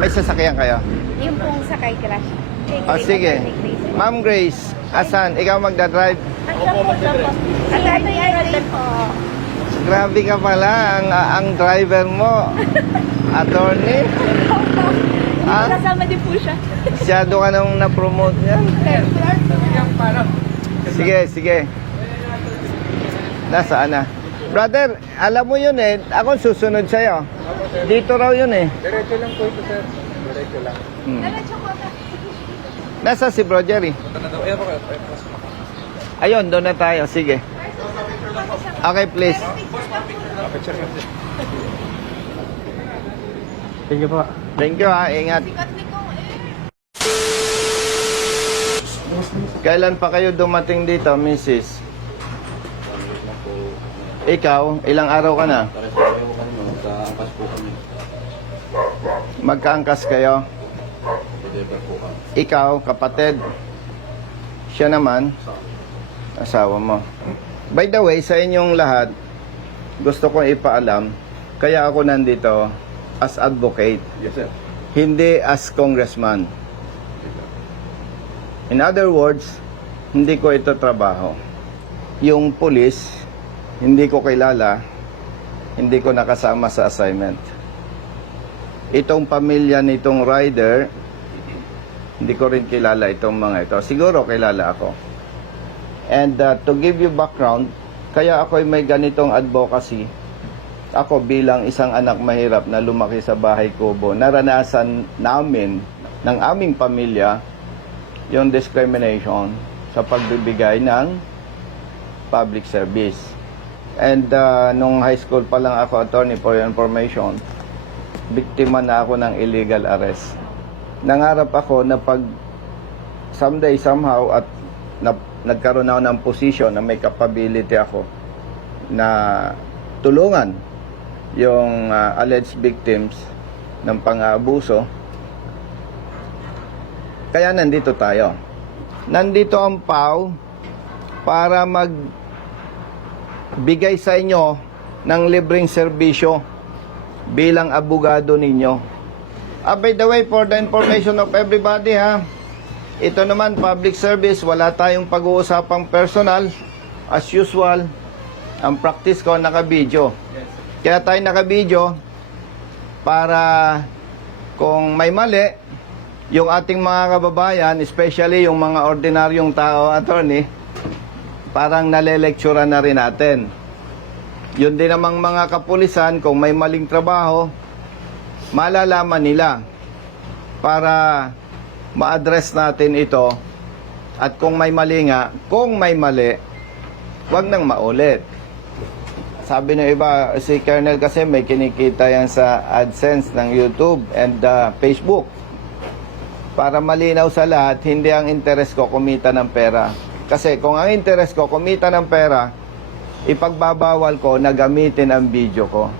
May sasakyan kayo? Yung pong sakay crash. Sige. Ma'am Grace, asan? Ikaw magdadrive? Ang dami ay po. Grabe ka pala, ang driver mo. Attorney? Ha? Kasama din po siya. Masyado ka nang na-promote niya. Sige. Nasaan na? Brother, alam mo yun eh. Ako susunod sa'yo. Dito raw yun eh. Diretso lang po ito, sir. Diretso lang. Nasa si Bro Jerry? Ayun, doon na tayo. Sige. Okay, please. Thank you po. Thank you ha. Ingat. Kailan pa kayo dumating dito, Mrs.? Ikaw, ilang araw ka na? Magkaangkas po kami. Magkaangkas kayo? Deliver po kami. Ikaw, kapatid. Siya naman, asawa mo. By the way, sa inyong lahat, gusto kong ipaalam, kaya ako nandito as advocate, Yes, sir. hindi as congressman. In other words, hindi ko ito trabaho. Yung police, hindi ko kilala, hindi ko nakasama sa assignment. Itong pamilya nitong rider, hindi ko rin kilala itong mga ito. Siguro kilala ako. And to give you background, kaya ako may ganitong advocacy. Ako bilang isang anak mahirap na lumaki sa bahay kubo, naranasan namin ng aming pamilya yung discrimination sa pagbibigay ng public service. And nung high school pa lang ako, attorney for your information, biktima na ako ng illegal arrest. Nangarap ako na pag someday, somehow, at nagkaroon ako ng position na may capability ako na tulungan yung alleged victims ng pang-aabuso. Kaya nandito tayo. Nandito ang PAW para magbigay sa inyo ng libreng serbisyo bilang abogado ninyo. By the way, for the information of everybody ha, ito naman public service, wala tayong pag-uusapang personal. As usual, ang practice ko naka-video. Kaya tayo naka-video para kung may mali, yung ating mga kababayan, especially yung mga ordinaryong tao, attorney, parang nalelektura na rin natin. Yun din namang mga kapulisan, kung may maling trabaho, malalaman nila para ma-address natin ito. At kung may mali nga, kung may mali, wag nang maulit. Sabi ng iba, si Colonel kasi may kinikita yan sa AdSense ng YouTube and Facebook. Para malinaw sa lahat, hindi ang interest ko kumita ng pera. Kasi kung ang interest ko kumita ng pera, ipagbabawal ko na gamitin ang video ko.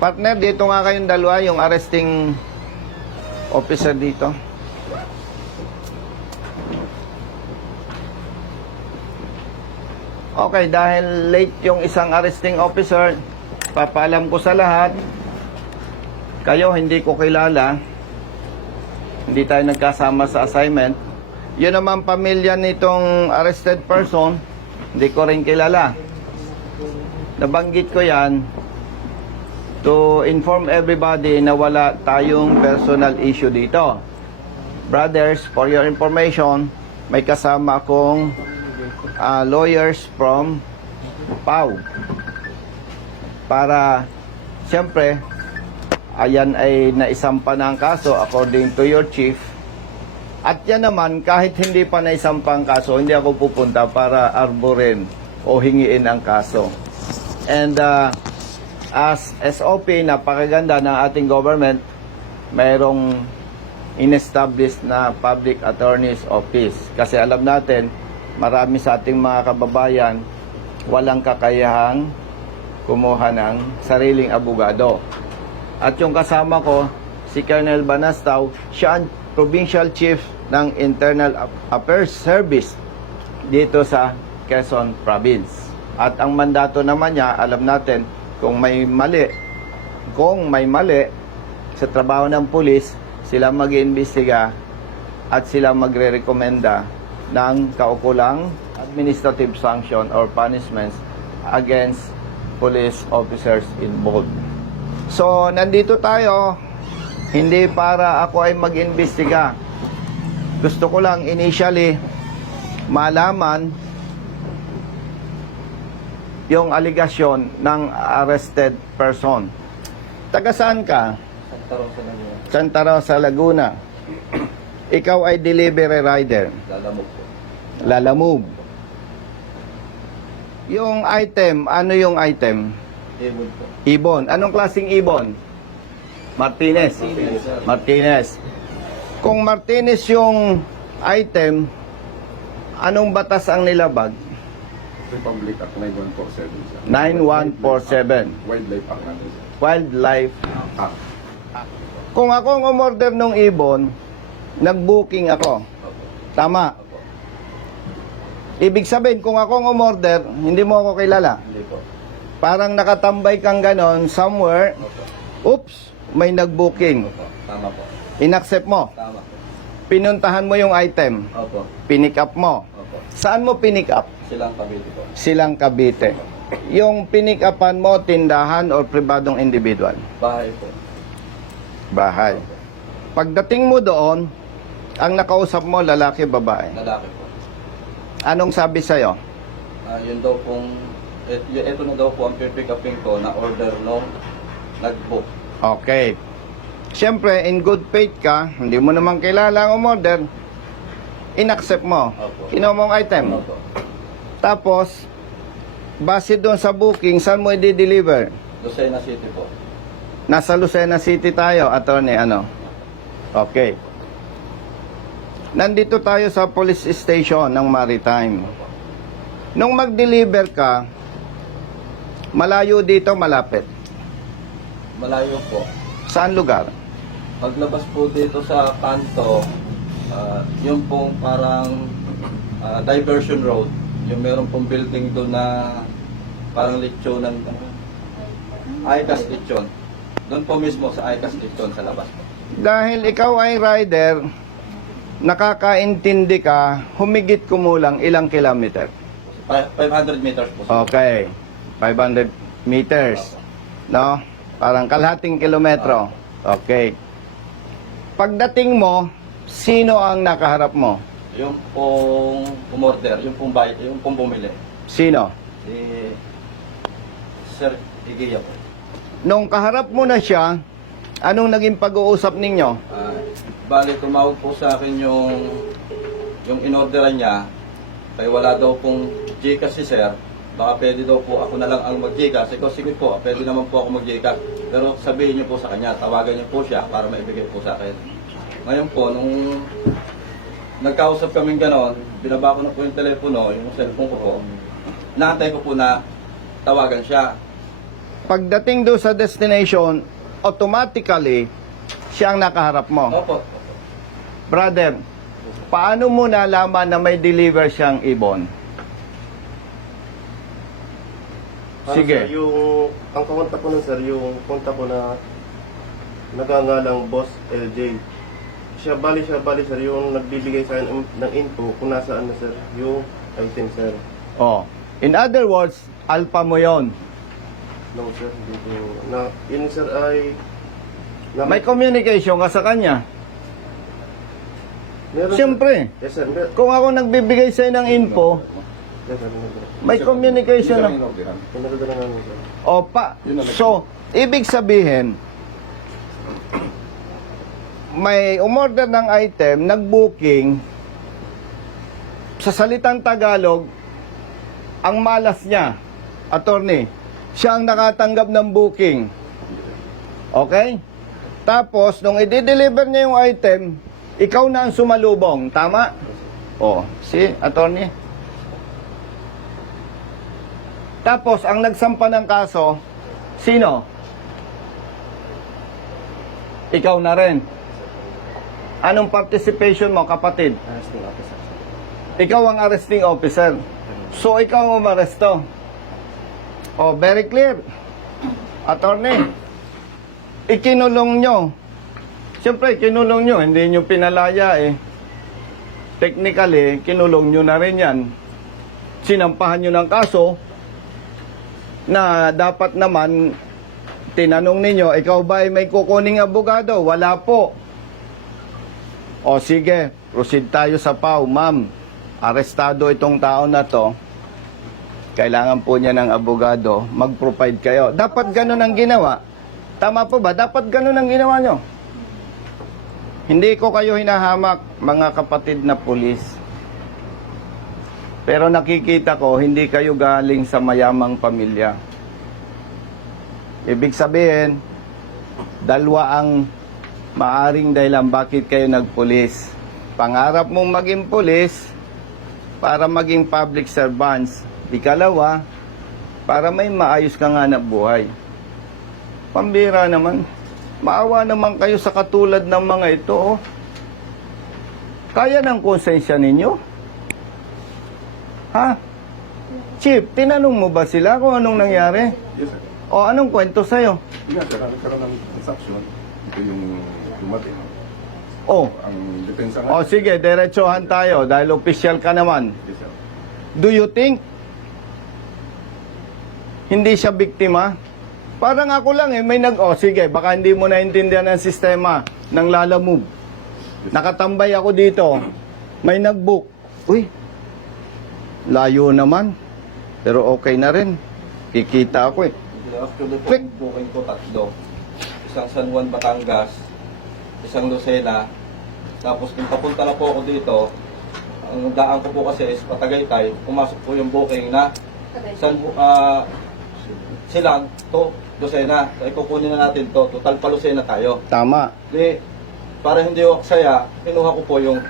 Partner, dito nga kayong dalawa, yung arresting officer dito. Okay, dahil late yung isang arresting officer, papaalam ko sa lahat, kayo hindi ko kilala, hindi tayo nagkasama sa assignment. Yun naman pamilya nitong arrested person, hindi ko rin kilala. Nabanggit ko yan to inform everybody na wala tayong personal issue dito. Brothers, for your information, may kasama akong lawyers from PAW. Para, siyempre, ayan ay naisampa na ang kaso according to your chief. At yan naman, kahit hindi pa naisampa ang kaso, hindi ako pupunta para arborin o hingiin ang kaso. And as SOP, napakaganda ng ating government, mayroong in-established na Public Attorney's Office. Kasi alam natin, marami sa ating mga kababayan walang kakayahang kumuha ng sariling abogado. At yung kasama ko, si Colonel Banastaw, siya ang Provincial Chief ng Internal Affairs Service dito sa Quezon Province. At ang mandato naman niya, alam natin, kung may mali, Sa trabaho ng pulis, sila mag-iimbestiga at sila magre-rekomenda ng kaukulang administrative sanction or punishments against police officers involved. So, nandito tayo, hindi para ako ay mag-imbestiga. Gusto ko lang initially malaman yung aligasyon ng arrested person. Taga saan ka? Santa Rosa na yun. Santa Rosa, Laguna. Ikaw ay delivery rider. Lalamog po. Lalamove. Yung item, ano yung item? Ibon po. Ibon. Anong klaseng ibon? Martinez. Martinez, sir. Martinez. Kung Martinez yung item, anong batas ang nilabag? Republic Act 9147, sir. 9147. Wildlife Act natin, sir. Wildlife. Act. Kung ako ang umorder ng ibon, nag-booking ako. Opo. Tama. Opo. Ibig sabihin, kung ako ang umorder, hindi mo ako kilala. Hindi po. Parang nakatambay kang ganon somewhere. Opo. Oops, may nag-booking. Opo. Tama po. Inaccept mo. Tama po. Pinuntahan mo yung item. Opo. Pinick up mo. Opo. Saan mo pinick up? Silang Cavite po. Silang Cavite. Yung pinick upan mo, tindahan or pribadong individual? Bahay po. Bahay. Pagdating mo doon, ang nakausap mo, lalaki, babae. Lalaki po. Anong sabi sa'yo? Yun daw pong, ito na daw po ang pick upin ko na order nung nag-book. Okay. Siyempre, in good faith ka, hindi mo naman kilala ang umorder, inaccept mo. Opo. Kinuha mong item. Opo. Tapos, base doon sa booking, saan mo i-deliver? Lucena City po. Nasa Lucena City tayo, attorney, ano? Okay. Nandito tayo sa police station ng Maritime. Nung mag-deliver ka, malayo dito, malapit. Malayo po. Saan lugar? Paglabas po dito sa kanto, yung pong parang diversion road. Yung meron pong building doon na parang lechon ng ICAS lechon. Doon po mismo sa ICAS lechon sa labas po. Dahil ikaw ay rider, nakakaintindi ka, humigit kumulang ilang kilometer. 500 meters po. Okay. 500 meters. No? Parang kalahating kilometro. Okay. Pagdating mo, sino ang nakaharap mo? Yung pong umorder, yung pong buy, yung pong bumili. Sino? Si Sir Igiya po. Nung kaharap mo na siya, anong naging pag-uusap ninyo? Bali, tumawag po sa akin yung inorderan niya. Kaya wala daw pong Gcash si Sir. Baka pwede daw po ako na lang ang mag-Gcash. Sige po, pwede naman po ako mag-Gcash. Pero sabihin niyo po sa kanya, tawagan niyo po siya para maibigay po sa akin. Ngayon po, nung nagkausap kaming ganon, binaba ko na po yung telepono, yung cellphone ko po. Naantay ko po na tawagan siya. Pagdating doon sa destination, automatically, siya ang nakaharap mo. Opo. Brother, paano mo nalaman na may deliver siyang ibon? Sige. Sir, ang kakontak ko nun, sir, yung kontak ko na nagangalang Boss LJ. Siya bali, sir, yung nagbibigay sa akin ng info kung nasaan na, sir, yung item, sir. Oh. In other words, alpha mo yon. No, sir, hindi ko, yun, sir, ay, May communication ka sa kanya. meron, sir. Siyempre, Yes, sir, meron. kung ako nagbibigay sa'yo ng info, Yes, sir, meron. may communication na. Pinagdala namin, sir. Opa. So, ibig sabihin, may umorder ng item, nag-booking, sa salitang Tagalog, ang malas niya, attorney, siya ang nakatanggap ng booking. Okay? Tapos, nung i-deliver niya yung item, ikaw na ang sumalubong. Tama? O, si attorney? Tapos, ang nagsampa ng kaso, sino? Ikaw na rin. Anong participation mo, kapatid? Arresting officer, sir. Ikaw ang arresting officer. So, ikaw ang umaresto. Oh, very clear. Attorney, ikinulong nyo Siyempre, kinulong nyo, hindi nyo pinalaya eh. Technically, kinulong nyo na rin yan. Sinampahan nyo ng kaso na dapat naman, tinanong ninyo, ikaw ba ay may kukuning abogado? Wala po. O sige, proceed tayo sa PAW. Ma'am, arestado itong tao na to. Kailangan po niya ng abogado. Mag-provide kayo. Dapat ganun ang ginawa. Tama po ba? Dapat ganun ang ginawa nyo. Hindi ko kayo hinahamak, mga kapatid na pulis. Pero nakikita ko, hindi kayo galing sa mayamang pamilya. Ibig sabihin, dalawa ang maaring dahilan bakit kayo nagpulis. Pangarap mong maging pulis para maging public servants. Ikalawa, para may maayos kang hanap buhay. Pambira naman. Maawa naman kayo sa katulad ng mga ito. Oh. Kaya ng konsensya ninyo? Ha? Chief, tinanong mo ba sila kung anong nangyari? Yes, sir. O anong kwento sa'yo? Nga, sir, nagkaroon ng transaction. Ito yung dumating. Oh, Ang depensa nga. sige, diretsohan tayo dahil official ka naman. Yes, sir. Do you think hindi siya biktima? Parang ako lang may sige, baka hindi mo naintindihan ang sistema ng Lalamove. Nakatambay ako dito, may nag-book. Uy, layo naman. Pero okay na rin. Kikita ako eh. Actually po, Click. ang booking ko tatlo. Isang San Juan, Batangas, isang Lucena. Tapos kung papunta na po ako dito, ang daan ko po kasi is Patagaytay. Pumasok po yung booking na Silang to Lucena. So, ikukunin na natin to. Total pa Lucena tayo. Tama. Di, para hindi ako saya, kinuha ko po yung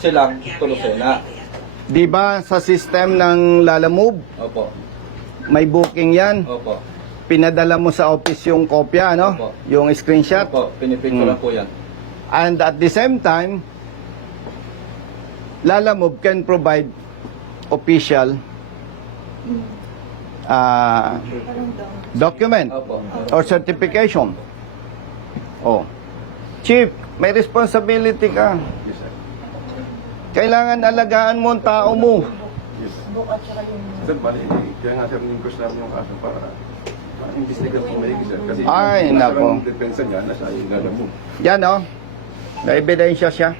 Silang to Lucena. Di ba sa system ng Lalamove, Opo. may booking yan? Opo. Pinadala mo sa office yung kopya, no? Opo. Yung screenshot. Opo. Pinipicture lang po yan. And at the same time, Lalamove can provide official document Opo. or certification. Oh. Chief, may responsibility ka. Yes, sir. Kailangan alagaan mo ang tao mo. Yes. Sir, bali, kaya nga, sir, yung namin yung kaso para ma-investigan po maigi, sir. Kasi Ay, nako. ang depensa niya, nasa yung Lalamove. Yan, oh. May ebidensya siya.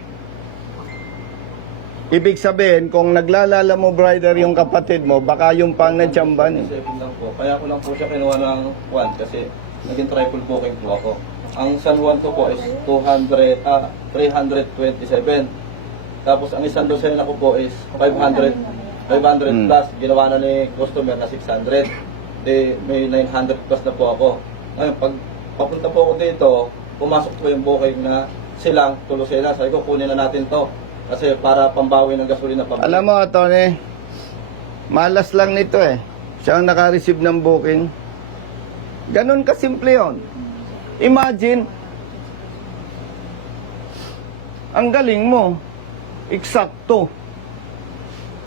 Ibig sabihin, kung naglalala mo, brother, yung kapatid mo, baka yung pang nadjamban eh. Seven lang po. Kaya ko lang po siya kinuha ng one kasi naging triple booking po ako. Ang San Juan ko po is 327. Tapos ang isang Lucena ko po is 500 plus. Ginawa na ni customer na 600. Di, may 900 plus na po ako. Ngayon, pag papunta po ako dito, pumasok po yung booking na Silang to Lucena. Sabi ko, kunin na natin to. Kasi para pambawi ng gasolina pabalik. Alam mo, Tony, malas lang nito eh. Siya ang naka-receive ng booking. Ganun kasimple yun. Imagine, ang galing mo, eksakto.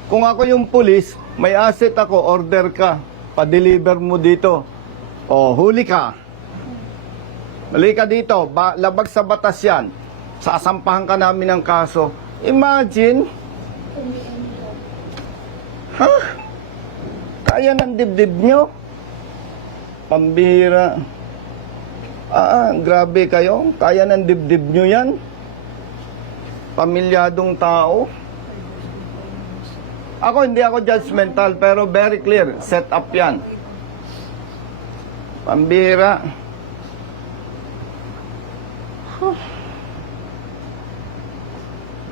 Kung ako yung pulis, may asset ako, order ka, pa-deliver mo dito. O, huli ka. Mali ka dito, labag sa batas yan. Sasampahan ka namin ng kaso. Imagine, ha? Kaya ng dibdib nyo? Pambira. Grabe kayo. Kaya ng dibdib nyo yan? Pamilyadong tao. Ako, hindi ako judgmental, pero very clear. Set up yan. Pambira.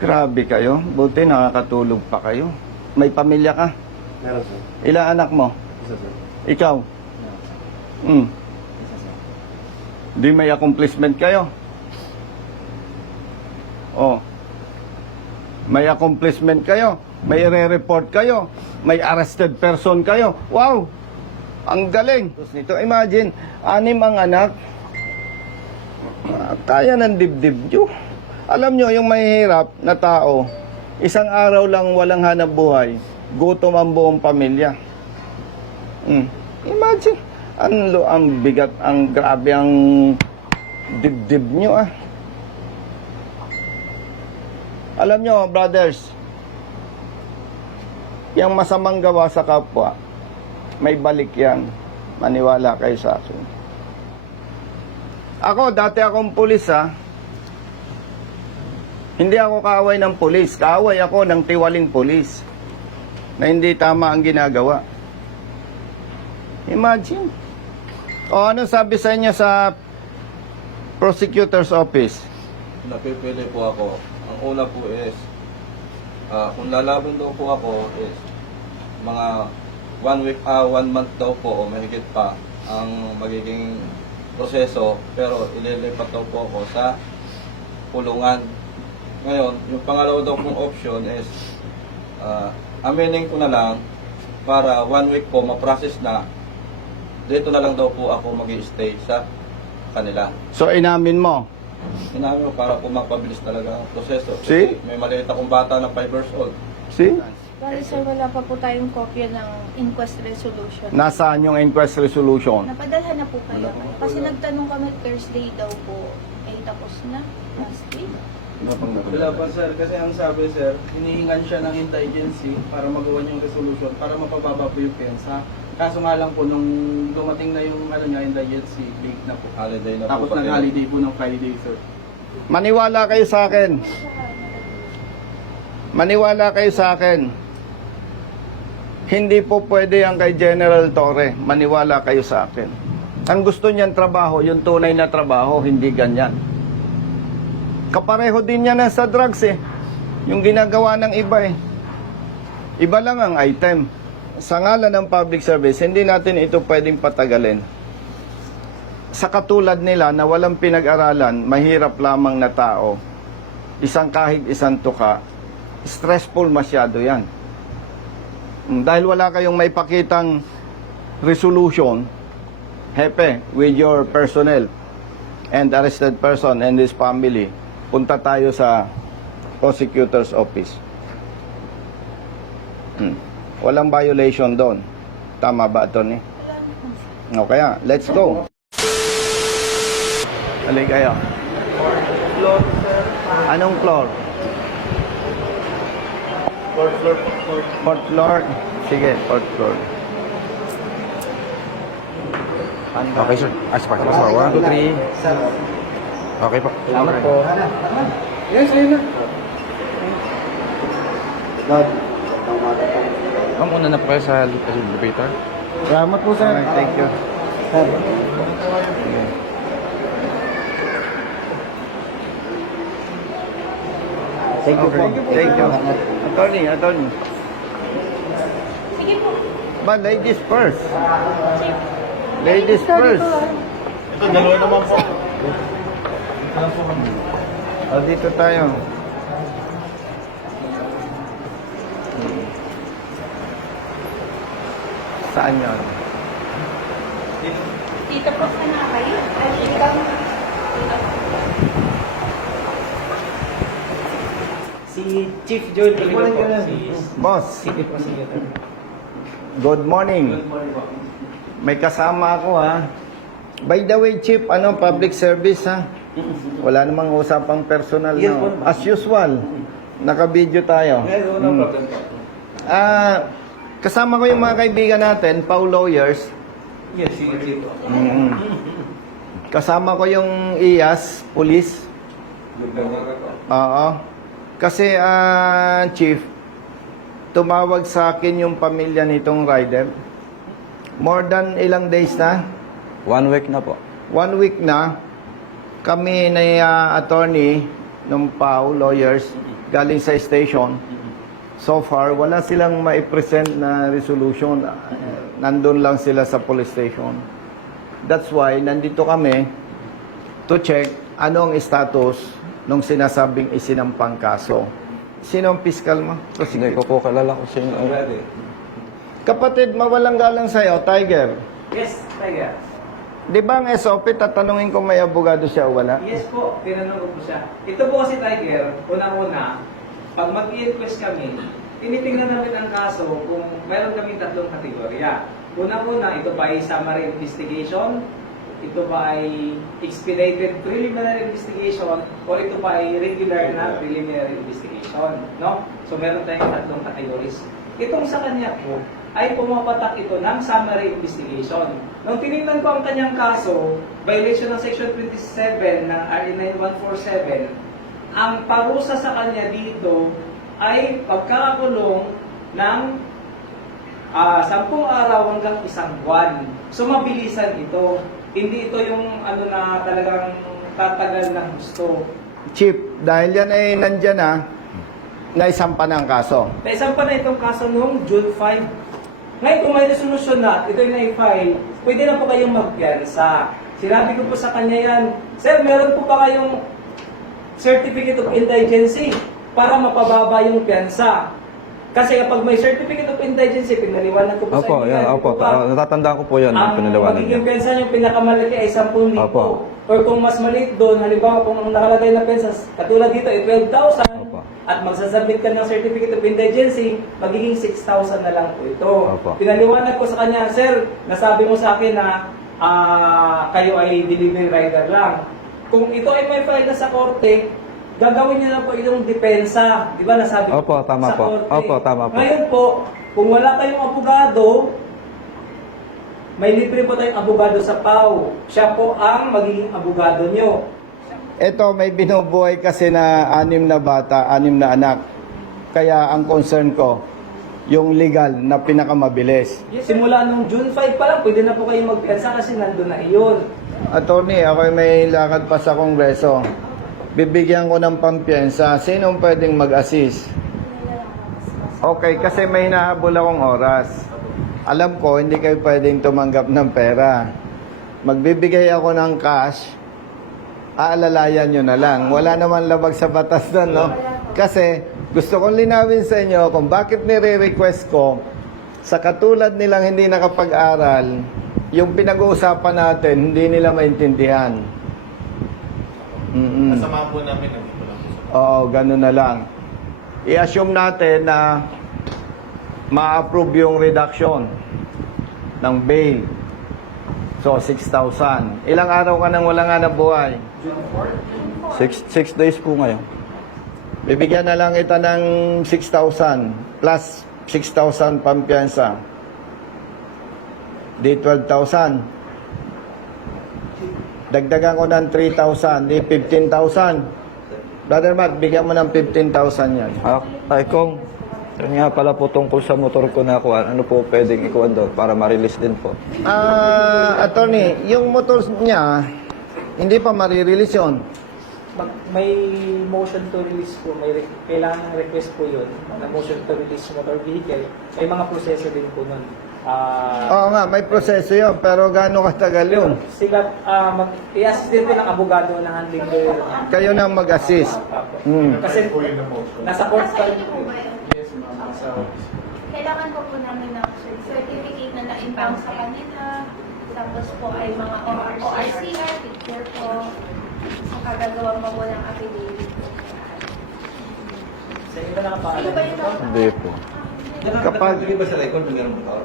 Grabe kayo. Buti nakakatulog pa kayo. May pamilya ka? Meron, sir. Ilang anak mo? Isa, sir. Ikaw? Di may accomplishment kayo? Oh. May accomplishment kayo? May re-report kayo? May arrested person kayo? Wow! Ang galing! Tapos nito, imagine, 6 ang anak. Kaya ng dibdib nyo. Alam nyo, yung mahihirap na tao, isang araw lang walang hanap buhay, gutom ang buong pamilya. Imagine, ang bigat, ang grabe ang dibdib nyo ah. Alam nyo, brothers, yung masamang gawa sa kapwa, may balik yan. Maniwala kayo sa akin. Ako, dati akong pulis ha. Hindi ako kaaway ng pulis. Kaaway ako ng tiwaling pulis na hindi tama ang ginagawa. Imagine. O ano sabi sa inyo sa prosecutor's office? Napipili po ako. Ang una po is, kung lalaban daw po ako is, mga 1 week, 1 month daw po o mahigit pa ang magiging proseso, pero ililipat daw po ako sa kulungan. Ngayon, yung pangalawa daw pong option is, aminin ko na lang para 1 week po ma-process na, dito na lang daw po ako mag-i-stay sa kanila. So inamin mo. Inamin mo para po mapabilis talaga ang proseso. See? Kasi may maliit akong bata na 5 years old. See? Bali sir, wala pa po tayong kopya ng inquest resolution. Nasaan yung inquest resolution? Napadalhan na po kayo. Kasi nagtanong kami Thursday daw po. Eh, tapos na. Last week. Wala pa sir, kasi ang sabi sir, hinihingan siya ng indigency para magawa yung resolution para mapababa po yung pensa. Kaso nga lang po, nung dumating na yung indigency, late na po. Holiday na Tapos po. nag-holiday po ng Friday sir. Maniwala kayo sa akin. Maniwala kayo sa akin. Hindi po pwede ang kay General Torre. Maniwala kayo sa akin. Ang gusto niyan trabaho, yung tunay na trabaho, hindi ganyan. Kapareho din yan sa drugs eh. Yung ginagawa ng iba eh. Iba lang ang item. Sa ngalan ng public service, hindi natin ito pwedeng patagalin. Sa katulad nila na walang pinag-aralan, mahirap lamang na tao, isang kahig, isang tuka, stressful masyado yan. Dahil wala kayong may pakitang resolution, hepe, with your personnel and arrested person and his family, punta tayo sa prosecutor's office. Walang violation doon. Tama ba, Atty.? O kaya, let's go. Halika kayo. Anong floor? Fourth floor. Fourth floor? Sige, fourth floor. Okay, sir. As far as 1, 2, 3. Okay po. Salamat po. Yes, ayun na. Muna na po kayo sa elevator. Salamat po, sir. Thank you. Thank you po. Thank you. Attorney. Sige po. But ladies first. Ladies first. Ito, dalawa naman po. O, dito tayo. Saan yun? Dito po sa nakay. Dito. Si Chief Joel Peligro po. Boss, City Prosecutor. good morning. Good morning po. May kasama ako ha. By the way, Chief, public service ha? Wala namang usapang personal Yes, no? po. As usual, naka-video tayo. Yes, no problem po. Kasama ko yung mga kaibigan natin, Pau Lawyers. Yes, sige Chief. Kasama ko yung IAS, Police. Oo. Kasi, Chief, tumawag sa akin yung pamilya nitong rider. More than ilang days na? 1 week na po. 1 week na. Kami na attorney ng Pau Lawyers galing sa station. So far, wala silang ma-present na resolution. Nandun lang sila sa police station. That's why, nandito kami to check anong status nung sinasabing isinampang kaso. Sino ang fiscal mo? Hindi ko po kalala kung sino ang Kapatid, mawalang galang sa'yo, Tiger. Yes, Tiger. Di ba ang SOP, tatanungin kung may abogado siya o wala? Yes po, tinanong ko po siya. Ito po kasi Tiger, unang-una, pag mag-i-request kami, tinitingnan namin ang kaso kung meron kaming 3 kategorya. Unang-una, ito pa ay summary investigation, ito ba ay expedited preliminary investigation o ito ba ay regular na preliminary investigation, no? So meron tayong tatlong categories. Itong sa kanya po ay pumapatak ito ng summary investigation. Nung tinignan ko ang kanyang kaso, violation ng Section 27 ng RA 9147, ang parusa sa kanya dito ay pagkakakulong ng 10 araw hanggang 1 buwan. So mabilisan ito. Hindi ito yung ano na talagang tatagal ng gusto. Chief, dahil yan ay nandyan na, naisampa na ang kaso. Naisang pa na itong kaso noong June 5. Ngayon kung may resolusyon na, ito yung na-file, pwede na po kayong magpiyansa. Sinabi ko po sa kanya yan, Sir, meron po pa kayong Certificate of Indigency para mapababa yung piyansa. Kasi kapag may Certificate of Indigency, pinaliwanag ko po sa Opo, inyo. yan, opo. Natatandaan ko po yan. Ang Pinaliwanag magiging niya. pensa yung pinakamalaki ay 10,000. Opo. Or kung mas maliit doon, halimbawa kung ang nakalagay na pensa, katulad dito ay 12,000, Opo. at magsasubmit ka ng Certificate of Indigency, magiging 6,000 na lang po ito. Opo. Pinaliwanag ko sa kanya, Sir, nasabi mo sa akin na kayo ay delivery rider lang. Kung ito ay may file na sa korte, gagawin niyo na po itong depensa. Di ba nasabi ko Opo, tama sa po. korte? Opo, tama po. Ngayon po, kung wala kayong abogado, may libre po tayong abogado sa PAW. Siya po ang magiging abogado nyo. Ito, may binubuhay kasi na 6 na bata, 6 na anak. Kaya ang concern ko, yung legal na pinakamabilis. Simula nung June 5 pa lang, pwede na po kayong magpiyansa kasi nandun na iyon. Attorney, ako may lakad pa sa Kongreso. Bibigyan ko ng pampiyansa. Sinong pwedeng mag-assist? Okay, kasi may hinahabol akong oras. Alam ko, hindi kayo pwedeng tumanggap ng pera. Magbibigay ako ng cash, aalalayan nyo na lang. Wala naman labag sa batas doon, no? Kasi gusto kong linawin sa inyo kung bakit nire-request ko sa katulad nilang hindi nakapag-aral, yung pinag-uusapan natin, hindi nila maintindihan. Kasama po namin nandito lang po sa Oo, ganun na lang. I-assume natin na ma-approve yung reduction ng bail. So, 6,000. Ilang araw ka nang wala nga na buhay? 6 days po ngayon. Bibigyan na lang kita ng 6,000 plus 6,000 pampiyansa. Di 12,000. Dagdagan ko ng 3,000. Di 15,000. Brother Matt, bigyan mo ng 15,000 yan. Ay, kung yun nga pala po tungkol sa motor ko na kuha, ano po pwedeng ikuha doon para ma-release din po? Attorney, yung motor niya, hindi pa marirelease yun. May motion to release po, kailangan request po yun na motion to release motor vehicle. May mga proseso din po nun. Oo nga, may proseso yun, pero gaano katagal yun? Sila, i-assist din po ng abogado na handling lawyer niya. Kayo na mag-assist. Kasi nasa court pa rin po. Kailangan po po namin ng certificate na na-impound sa kanila. Tapos po ay mga ORCR, picture po. Makagagawa mo po ng affidavit po. Sa iba nakapaalam. Ano ba yun? Hindi po. Kapag- ba sa record yung ganun po?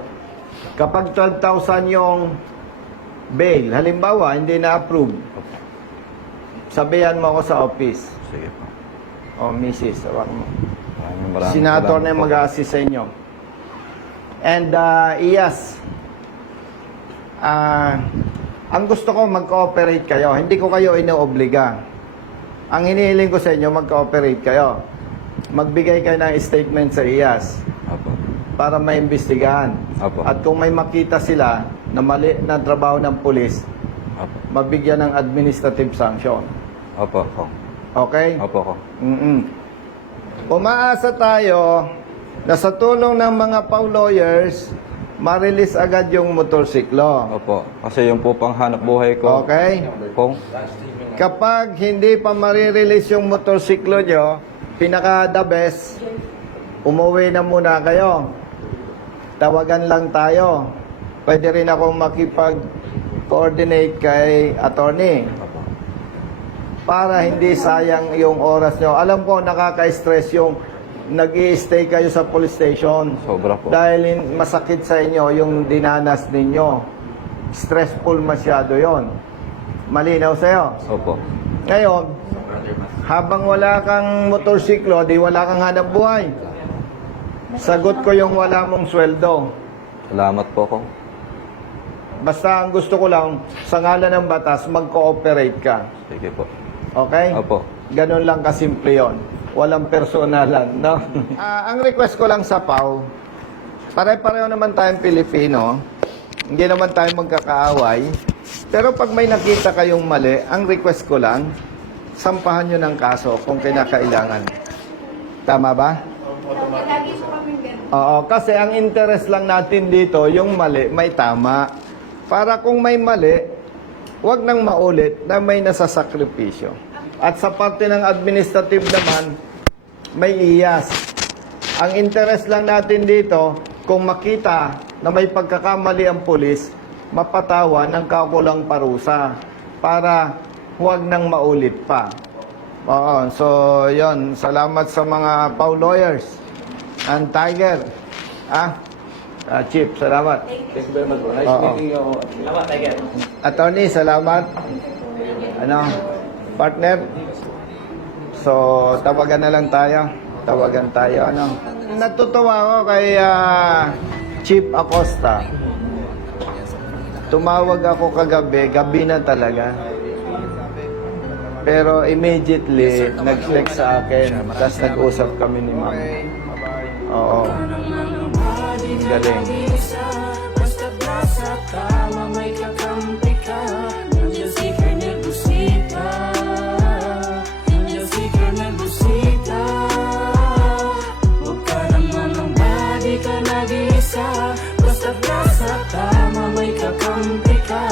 Kapag 12,000 yung bail, halimbawa, hindi na-approve, sabihan mo ako sa office. Sige po. O, Mrs. Tawag mo. Maraming Senator na salamat yung po. mag-assist sa inyo. And, Iyas, ang gusto ko mag-cooperate kayo. Hindi ko kayo inoobliga. Ang hinihiling ko sa inyo, mag-cooperate kayo. Magbigay kayo ng statement sa Iyas Opo. para maimbestigahan. Opo. At kung may makita sila na mali na trabaho ng pulis, Opo. mabigyan ng administrative sanction. Opo ko. Okay? Opo ko. Umaasa tayo na sa tulong ng mga PAW lawyers, ma-release agad yung motorsiklo. Opo. Kasi yung po pang hanap buhay ko. Okay? Kung Kapag hindi pa marirelease yung motorsiklo nyo, pinaka-the best, umuwi na muna kayo. Tawagan lang tayo. Pwede rin akong makipag-coordinate kay attorney para hindi sayang yung oras nyo. Alam ko, nakaka-stress yung nag-i-stay kayo sa police station. sobra po. Dahil masakit sa inyo yung dinanas ninyo. Stressful masyado yon. Malinaw sa'yo. Opo. Ngayon, habang wala kang motorsiklo, di wala kang hanap buhay. Sagot ko yung wala mong sweldo. Salamat po ko. Basta ang gusto ko lang, sa ngalan ng batas, mag-cooperate ka. Sige po. Okay? Opo. Ganun lang kasimple yun. Walang personalan, no? Ang request ko lang sa PAW, pare-pareho naman tayong Pilipino, hindi naman tayo magkakaaway, pero pag may nakita kayong mali, ang request ko lang, sampahan nyo ng kaso kung kinakailangan. Tama ba? Lagi po kami ganun. Oo, kasi ang interest lang natin dito, yung mali, may tama. Para kung may mali, wag nang maulit na may nasasakripisyo. At sa parte ng administrative naman, may iyas. Ang interest lang natin dito, kung makita na may pagkakamali ang pulis, mapatawa ng kakulang parusa para huwag nang maulit pa. Oo, so yon. Salamat sa mga PAW lawyers and Tiger. Chief, salamat. Thank you very much, bro. Nice Oo. meeting you. Salamat, Tiger. Attorney, salamat. Ano, partner? So, tawagan na lang tayo. Tawagan tayo, ano. Natutuwa ako kay Chief Acosta. Tumawag ako kagabi, gabi na talaga. Pero immediately, nag-text sa akin. Tapos nag-usap kami ni Ma'am. Oo. Galing. Basta nasa tama may kakampi ka. Nandiyan si Colonel Busita. Nandiyan si Colonel Busita. Huwag ka naman ng body ka nag-iisa. Basta nasa tama may kakampi ka.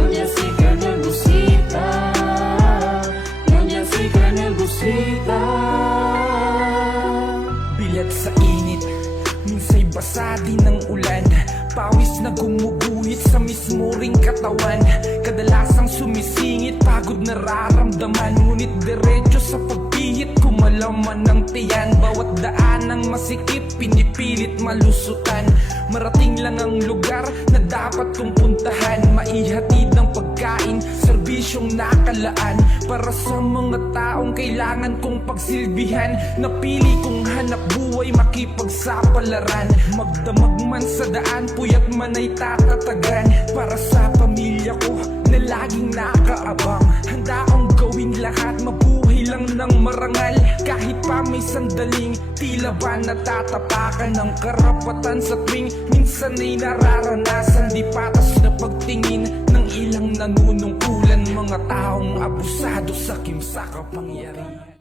Nandiyan si Colonel Busita. Nandiyan si Colonel Busita. Bilat sa init, minsa'y basa din ng ulan. Pawis na gumuguhit sa mismo ring katawan. Kadalasang sumisingit, pagod nararamdaman. Ngunit diretso sa pagpihit, kumalaman ng tiyan. Bawat daan ng masikip, pinipilit malusutan. Marating lang ang lugar na dapat kong puntahan. Maihatid ng pagkain, serbisyong nakalaan. Para sa mga taong kailangan kong pagsilbihan. Napili kong hanap buhay, makipagsapalaran. Magdamag man sa daan, puyat man ay tatatagan. Para sa pamilya ko na laging nakaabang. Handa akong gawin lahat, mabuhay lang ng marangal. Kahit pa may sandaling tila ba natatapakan ng karapatan sa tuwing minsan ay nararanasan. Di patas na pagtingin ng ilang nanunungkulan. Mga taong abusado sa kimsa kapangyarihan.